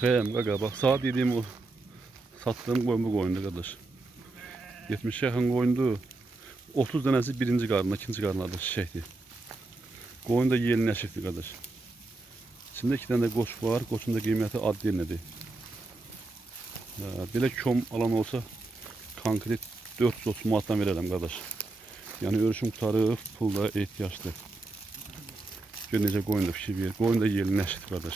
Hem gaga bak sağ dediğim o sattığım koyun bu koyundu kardeş. 70 yakın koyundu. 30 tanesi birinci karnına, ikinci karnına şişekti. Koyun da yeni neşifti kardeş. İçinde 2 tane de koç var. Koçun da kıymeti adli nedir? Böyle köm alan olsa konkret 430 manattan verelim kardeş. Yani örüşüm kurtarıp pulda ihtiyaçlı. Gör necə koyun da pişir. Koyun da yeni neşifti kardeş.